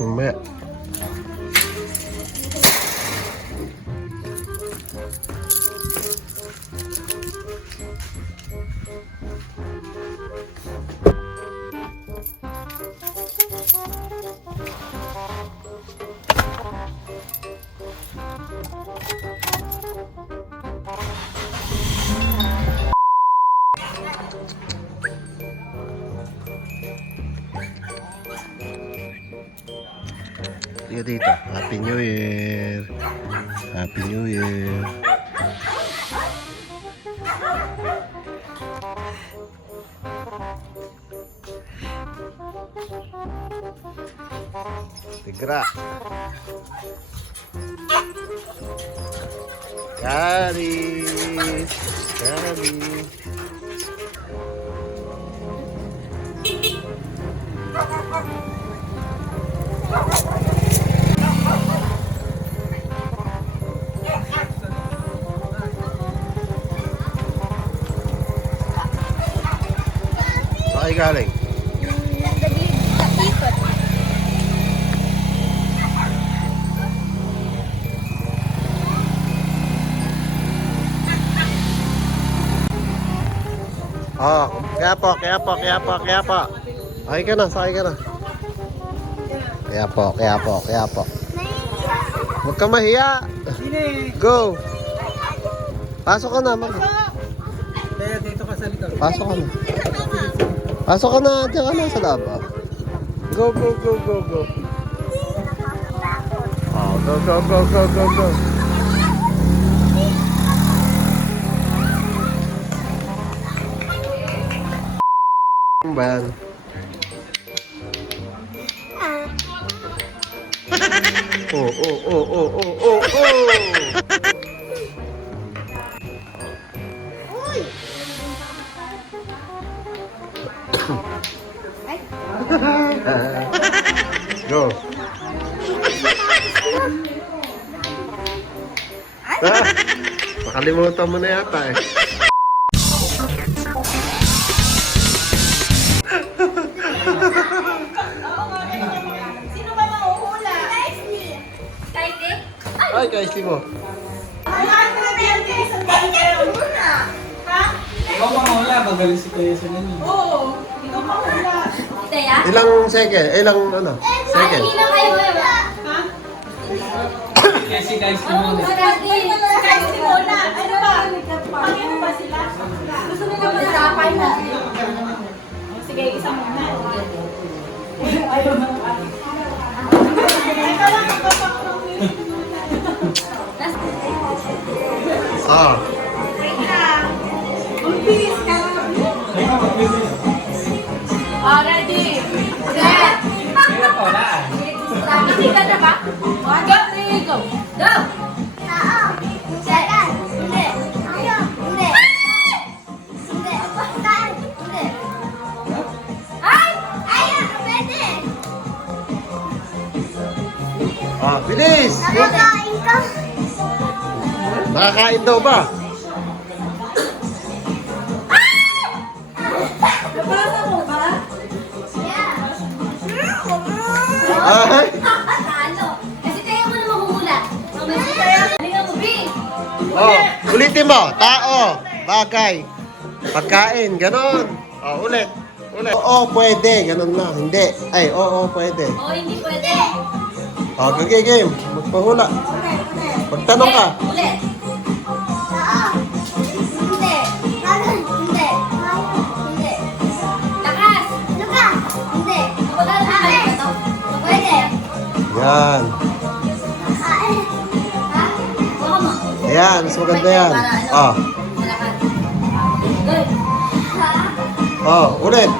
Mamaya. Sige dito. Happy New Year. Happy New Year. Tigra. Karis. Karis. Saan galing? Oh, kaya po. Sakay ka na. Kaya po. Huwag ka mahiya. Go. Pasok ka na, mag. Dito ka sa likod. Pasok ka na. Diyan ka na sa loob. Go. Oh, go. Ban. Oh. Go. Makalimutan mo na yata eh. Sino ba mauhula? Kaite? Ay, kaisi mo. Ikaw pa mahula, magaling si Kuya sa nani. Oo, ikaw mauhula. Kita ya? Ilang second? Ilang ano? Second? Hindi na kayo ha? Kasi guys, naman. Kahit si Mona, ano ba? Pangino ba sila? Gusto nila masapay na. Sige, isa muna. Ayaw na ang ating. Ikaw lang magpapakong. Ah. Wait lang. Ang bilis ka. Ready? Set. Kaya pa wala. Hindi ka na ba? Go, ready, go. Go! Ah, bilis! Nakakain daw ba? Nabasa mo ba? Ay! Ano? Kasi kaya mo na mahuhula. Halika mo, B. Oh, ulitin mo. Tao, bagay, pagkain, ganon. Oh, ulit. Oo, pwede. Ganon na. Hindi. Ay, oo, pwede. Oo, hindi pwede. Oh, game. Magpahula. Magtanong ka. Ulit. Lakas. Wala na ba ito? Yan. Baka mo. Yan, mas maganda yan. Oh, Malakas. Good. oh, ulit.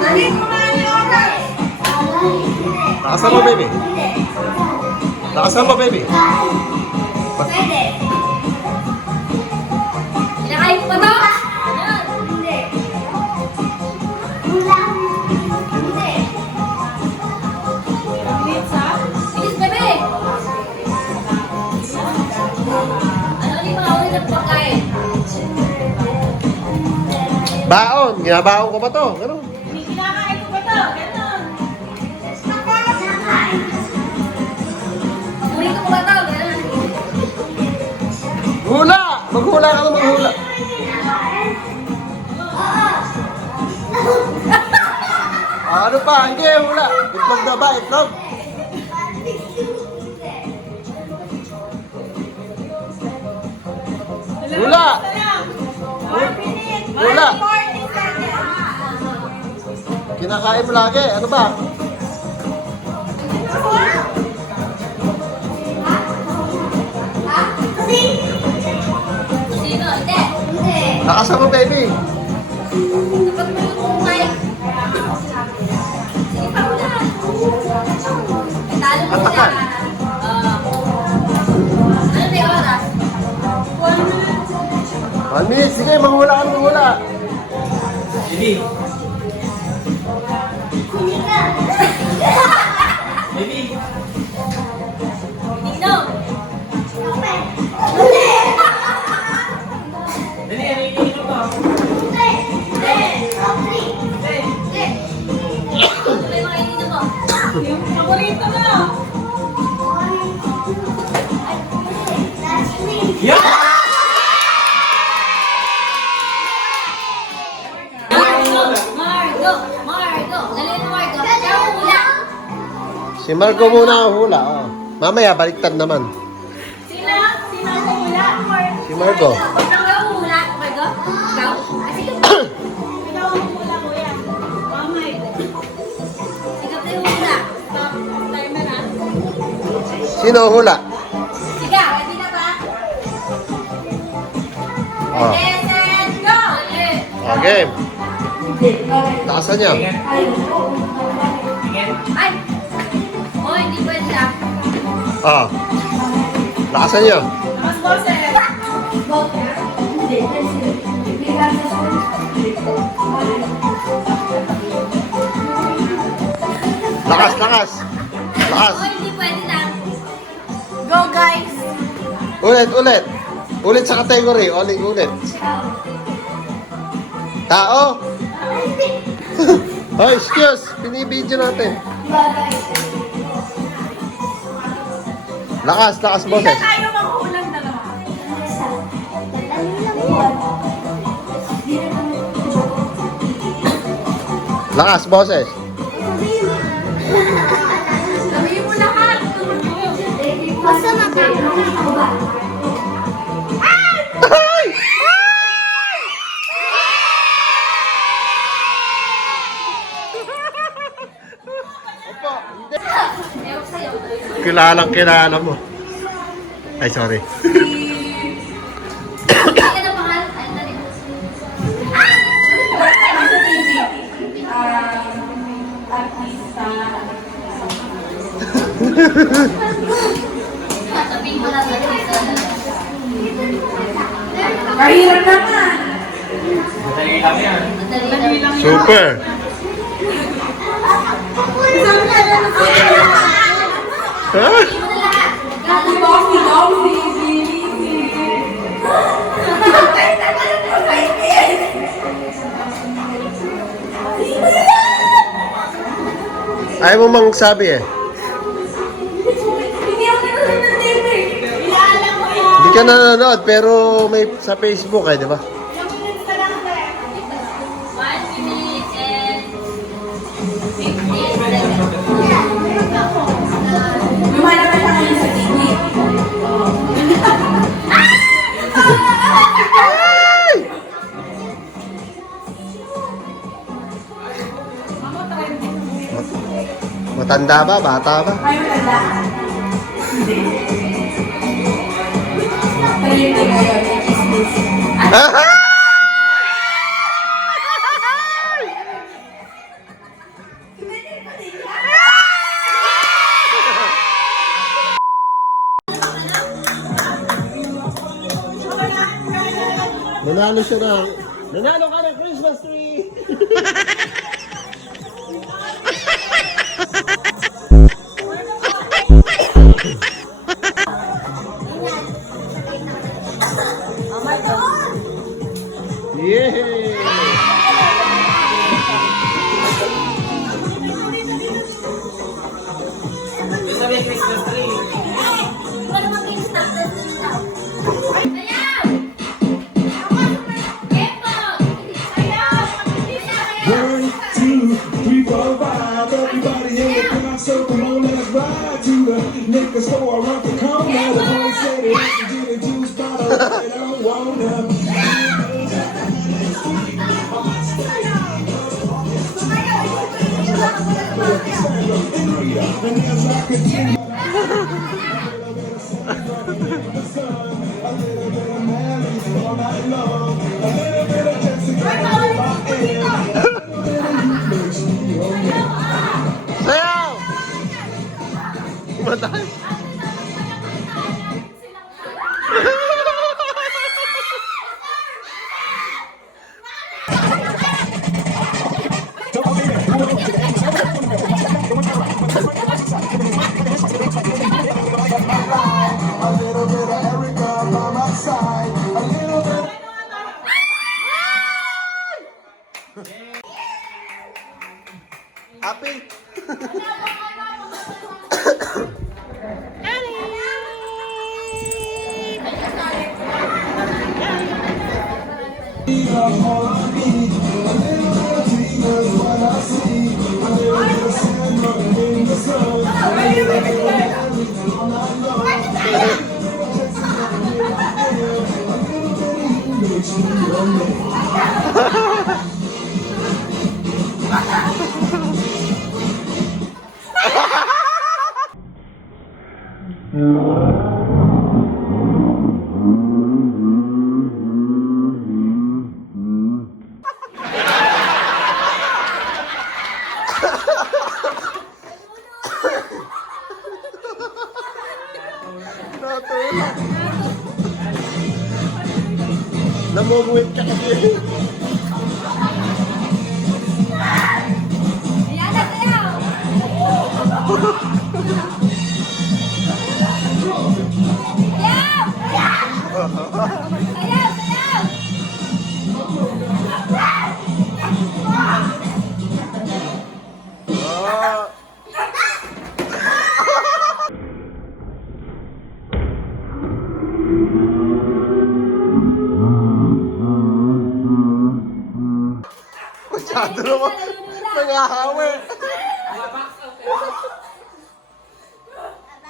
Dali mo na yung oras. Lakasan mo, baby. Lakasan mo, baby. Pwede. ng pagkain. Baon. Ginabaon ko ba to? Ganun. Kinakain ko ba ito? Ganon. Burrito ko ba ito? Ganon. Hula! Maghula ka na maghula. Ano pa? Hindi, hula. Itlog na ba? Itlog? Hula! Hula! Kinakain mo lagi. Ano ba? Sino? Hindi. Hindi. Lakasan mo, baby. Dapat mo yung kumay. Sige pa mo na. Talo mo siya. Atakan. Ano may oras? 1 minute. Sige, manghula ka na manghula. Baby. Baby. Nino. Dali, ano yung ininom mo? Ano yung mga ininom mo? Yung paborito mo. Yeah! Margo! Margo! Dali na Margo. Ikaw muna. Si Marco muna ang hula. Oh. Mamaya, baliktad naman. Sino? Sino ang mula? Si Marco. Ikaw muna, Margo. Ikaw? Sige. Ikaw ang mula, kuya. Mamay. Ikaw tayo muna. Stop. Timer na. Sino ang hula? Sige, ready na ba? Oh. Let's go! Okay. Taasan niya. Tingin. Tingin. Ay! Oh, hindi pwede siya. Ah. Lakasan niya. Mas boses. Lakas, lakas. Lakas. Oh, hindi pwede na. Go, guys! Ulit, ulit. Ulit sa category. Ulit, ulit. Tao. Oh, excuse. Pinibidyo natin. Lakas, lakas, Hindi boses. na tayo maghulang dalawa. Lakas, boses. Sabihin mo lahat. Basta matapos. Ay! Opo, hindi. Ewan sa'yo. Kilalang kilala mo. Ay, sorry. Hindi ka na pangalan. Ay, dali. Sabihin mo lang sa isa. Kahirap naman. Madali lang yan. Madali lang. Super. Ha? Sabihin mo na lahat. Ayaw mo mang sabi eh. Ilaalam mo yun. Hindi ka nanonood pero may sa Facebook eh, di ba? 1 minute and 15 seconds. Lumalabas na kayo sa TV. Matanda ba? Bata ba? Kayo tanda. Tahimik kayo. Chismis. Nanalo siya ng... Nanalo ka ng Christmas tree! Yay! Yung sabi yung Christmas tree. Wala mag-install dito. Ayaw! One, two, three, four, five. Everybody in the block, so come on, let's ride to the liquor store around the corner. The boy said he wants to get a juice bottle. I don't wanna. And as I continue, all night long, a little bit of Jessica in my ear. Makes me okay. Sayaw! Matay. A little bit of Erica by my side. A little bit. Happy? All I need. A little bit of Tina's what I see. A little bit of sand running in the sun. A little bit of Erica all night long. A little bit of Jessica in my ear. A little bit of you makes me okay. Natulog. Namumuhit ka kasi. Ayan na tayo! Sayaw! Sayaw! Ah. Masyado naman. Nangahawi.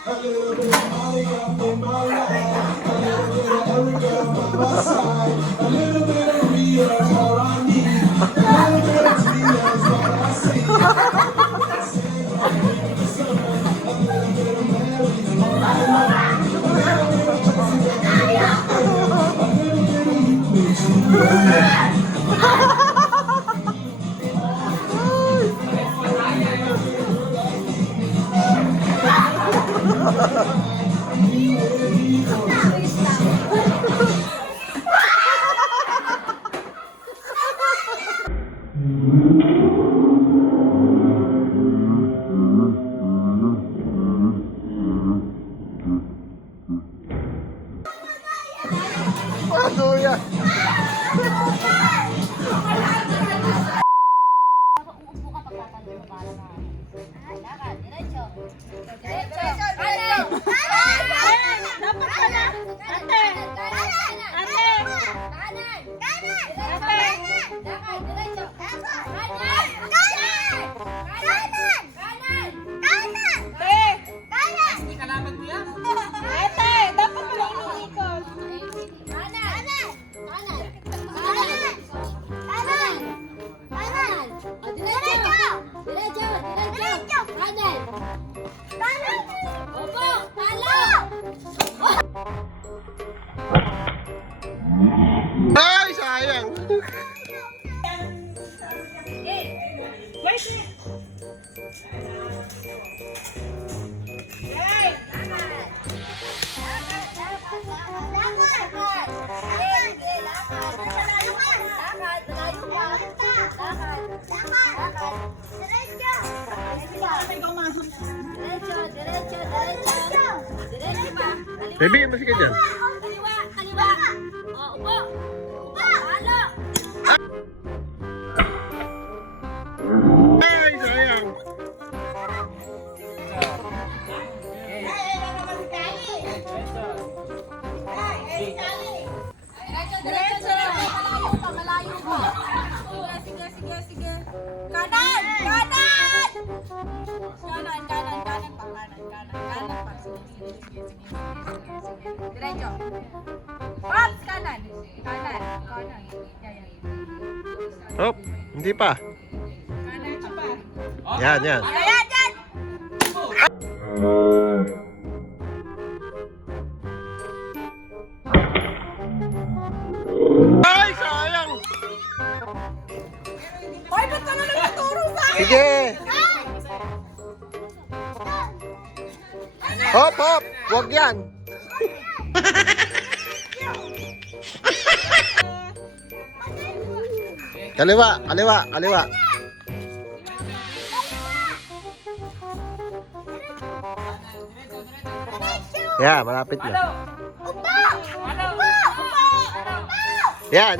A little bit of Monica in my life. A little bit of Erica by my side. A little bit of Rita's all I need. A little bit of Tina's what I see. A little bit of Sandra in the sun. A little bit of Mary's all night long. A little bit of Jessica in my ear. A little bit of you makes me okay. Ano yan? Uupo ka pagtatanong mo para na. Lakad, diretso. Diretso. Kanan! Kanan! Dapat pala. Ate! Ate! Kanan! Kanan! Kanan! Lakad, diretso. Kanan! Kanan! Kanan! Kanan! Kanan! Te! Kanan! Hindi kalaban mo yan. Ate! Dapat pala iniikot. Kanan! Kanan! Kanan! Kanan! Kanan! O, diretso! Diretso! Diretso! Kanan! Kanan! Opo! Talo! Ay, sayang. Baby, masih ka dyan? Kaliwa! Kaliwa! diretso. Malayo pa. Sige. Kanan. Kanan pa. Sige. Diretso. Pops, kanan. Yan. Hop, hindi pa. Kanan ka pa. Yan. Ayan. Ay, sayang! Hoy, ba't ka na nagtuturo sa akin? Sige! Hop! Huwag yan! Kaliwa! Yeah, malapit na. Yan!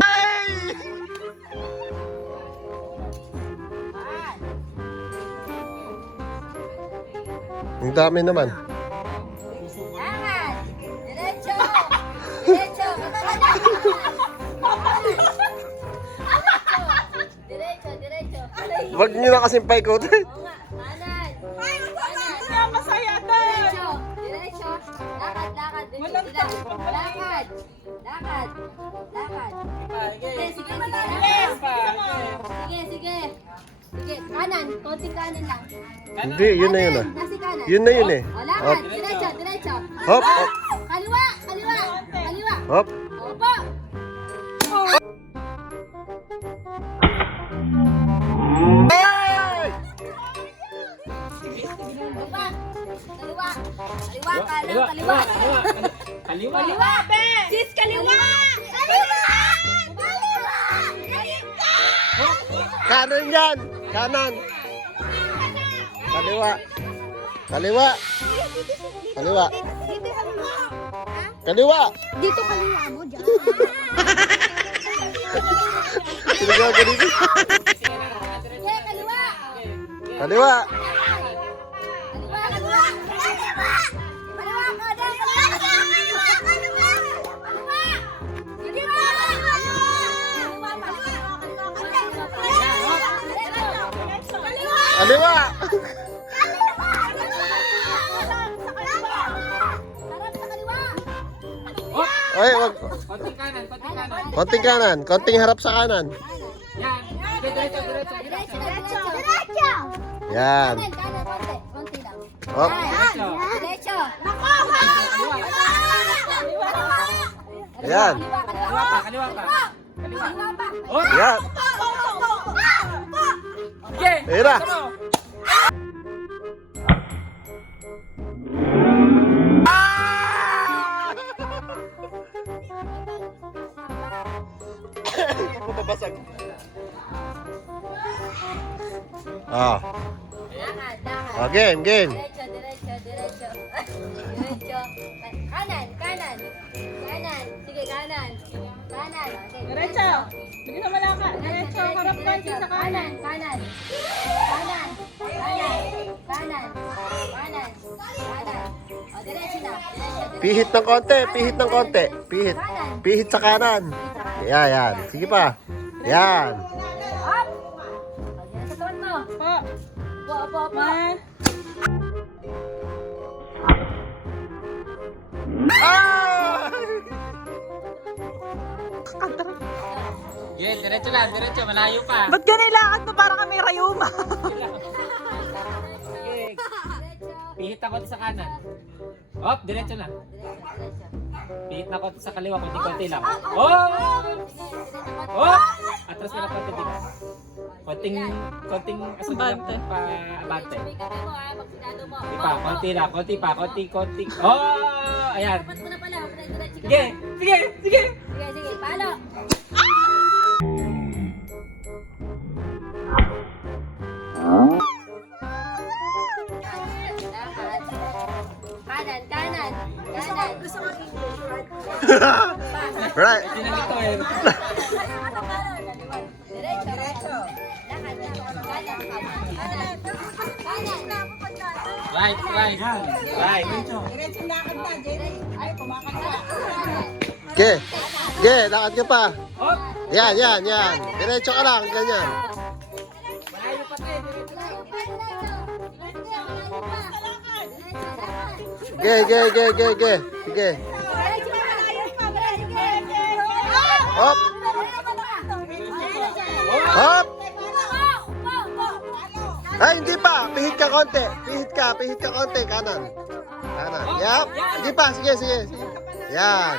Ay! Ang dami naman. Angat! Diretso! Diretso! Wag niyo na kasing paikutin. Kanan! Ay, ang masaya doon! Diretso! Lakad! Sige, kanan! Konting kanan lang. Hindi, yun na yun ah. Nasi kanan. Yun na yun eh. O, lakad! Diretso! Hop! Kaliwa! Hop! Opo! Ay! Kaliwa! Kaliwa. Sis, kaliwa! Kanan yan! Kanan! Kaliwa! Dito kaliwa mo, dyan. Sino gagawin ko? Kaliwa! Kaliwa! Kaliwa! Ay, wag. Konting kanan. Konting kanan. Konting harap sa kanan. Yan. Diretso. Yan. Konti lang. Hop. Diretso. Yan. Kaliwa pa. Oh, Yan. okay. Tira. Mababasag. Ah. Oh, game. Diretso. Kanan. Sige, kanan. Okay, Diretso. Bilisan mo lang ka. Diretso. Harap konti sa kanan. Kanan. O, diretso na. Pihit ng konti. Pihit sa kanan. Yan. Sige pa. Yan. Up! O, diyan sa tuwan mo. Po. Opo. Ma. Ah! Yeah, diretso. Malayo pa. Ba't ka nilakad mo para kami rayuma? Okay. Pihit ako sa kanan. Hop, diretso na. Pihit na konti sa kaliwa, konti lang. Oh! Atras mo na konti dito. Konting Abante. pa abante. May kamay mo, ha? Pag sinado mo. Konti pa. Oh! Ayan. Dapat mo na pala. Diretso ka. Sige. Sige. Palo. Kanan. Gusto mo Right. Tinalito eh. Diretso. Lakad. Kanan. Right. Diretsong lakad na, Jerry. Ay, kumakad na. Ge. Ge, lakad ka pa. Hop! Yan. Diretso ka lang, ganyan. Malayo pa tayo. Ge. Sige. Hop. Hop. Ay, hindi pa. Pihit ka konti. Pihit ka konti. Kanan. Yap. Hindi pa. Sige. Yan.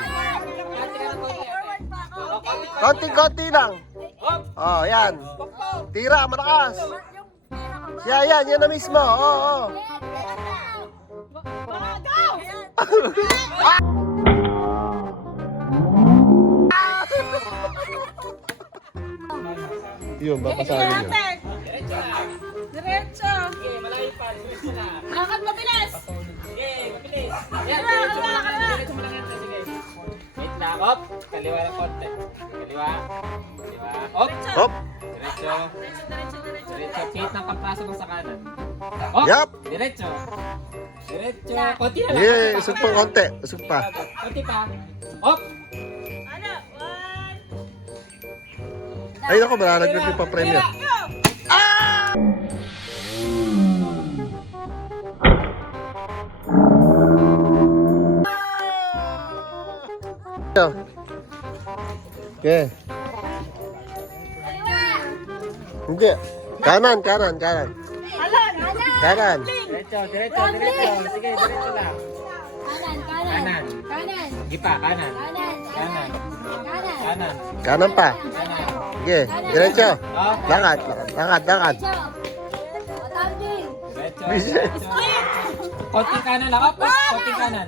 Konti lang. Oh, yan. Tira, malakas. Yan na mismo. Oo. Yun, babasahin niyo. Diretso. Okay, malayo pa. Diretso na. Lakad mabilis. Sige, mabilis. Yan, diretso mo lang yan. Sige. Wait lang. Hop. Kaliwa ng konti. Kaliwa. Hop. Hop. Diretso. Pihit ng kapraso mo sa kanan. Hop. Yup. Diretso. Konti na lang. Yeah, usog pa konti. Usog pa. Konti pa. Hop. Ano? One. Ay, naku, malalaglag yung pa-premyo. Okay. Hindi. Kanan. Alon. Kanan. Diretso. Sige, diretso lang. Kanan. Sige pa, kanan. Kanan. Kanan pa. Kanan. Sige, diretso. Hop. Lakad. Diretso. Konting kanan lang. Hop. Konting kanan.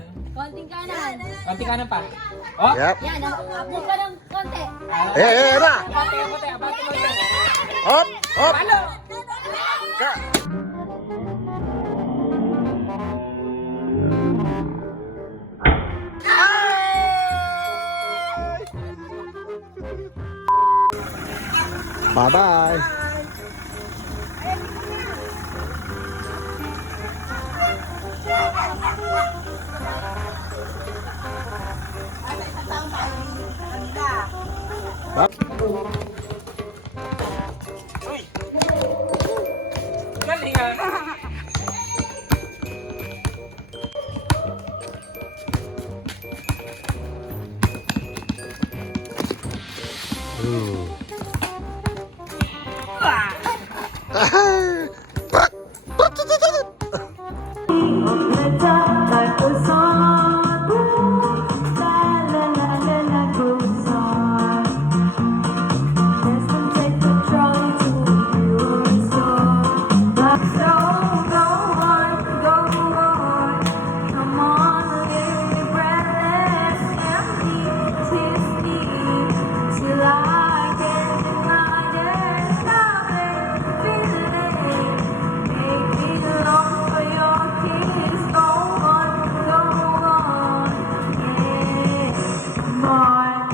Konting kanan pa. Hop. Yep. Yan, abot pa ng konti. Na. Abante. Hop. Ka. Bye-bye. Galing ah. Ah.